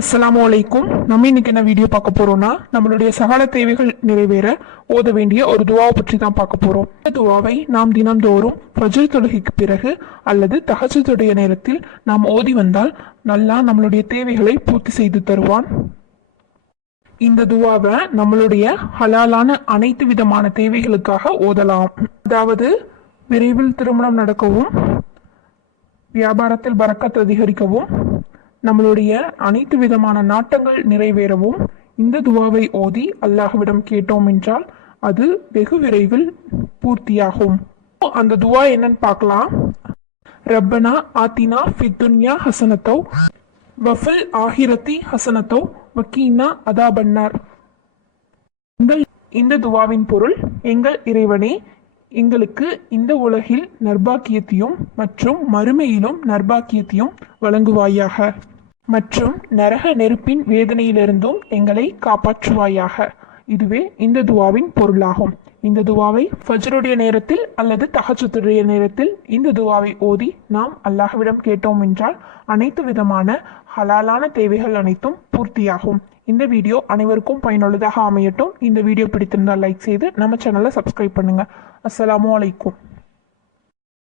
அஸ்லாம் வலைக்கும் நம்ம இன்னைக்கு என்ன வீடியோ பார்க்க போறோம்னா நம்மளுடைய சகல தேவைகள் நிறைவேற ஓத வேண்டிய ஒரு துவாவை பற்றி தான் பார்க்க போறோம். இந்த துவாவை நாம் தினம்தோறும் ஃபஜ்ர் தொழுகைக்கு பிறகு அல்லது தஹஜ்ஜுடைய நேரத்தில் நாம் ஓதி வந்தால் நல்லா நம்மளுடைய தேவைகளை பூர்த்தி செய்து தருவான். இந்த துவாவை நம்மளுடைய ஹலாலான அனைத்து விதமான தேவைகளுக்காக ஓதலாம். அதாவது விரைவில் திருமணம் நடக்கவும் வியாபாரத்தில் பறக்கத் அதிகரிக்கவும் நம்மளுடைய அனைத்து விதமான நாட்டங்கள் நிறைவேறவும் இந்த துவாவை ஓதி அல்லாஹ்விடம் கேட்டோம் என்றால் அது வெகு விரைவில் பூர்த்தியாகும். அந்த துவா என்னன்னு பார்க்கலாம். ரப்பனா ஆத்தினா ஃபித்துன்யா ஹசனத்தோ வஃபில் ஆஹிரத்தி ஹசனத்தோ வக்கீனா அதாபன்னார். எங்கள் இந்த துவாவின் பொருள் எங்கள் இறைவனே எங்களுக்கு இந்த உலகில் நர்பாக்கியத்தையும் மற்றும் மறுமையிலும் நர்பாக்கியத்தையும் வழங்குவாயாக. மற்றும் நரக நெருப்பின் வேதனையிலிருந்தும் எங்களை காப்பாற்றுவாயாக. இதுவே இந்த துவாவின் பொருளாகும். இந்த துவாவை ஃபஜ்ருடைய நேரத்தில் அல்லது தஹஜத்துடைய நேரத்தில் இந்த துவாவை ஓதி நாம் அல்லாஹ்விடம் கேட்டோம் என்றால் அனைத்து விதமான ஹலாலான தேவைகள் அனைத்தும் பூர்த்தியாகும். இந்த வீடியோ அனைவருக்கும் பயனுள்ளதாக அமையட்டும். இந்த வீடியோ பிடித்திருந்தால் லைக் செய்து நம்ம சேனலை சப்ஸ்கிரைப் பண்ணுங்கள் அஸ்லாம் அலைக்கும்.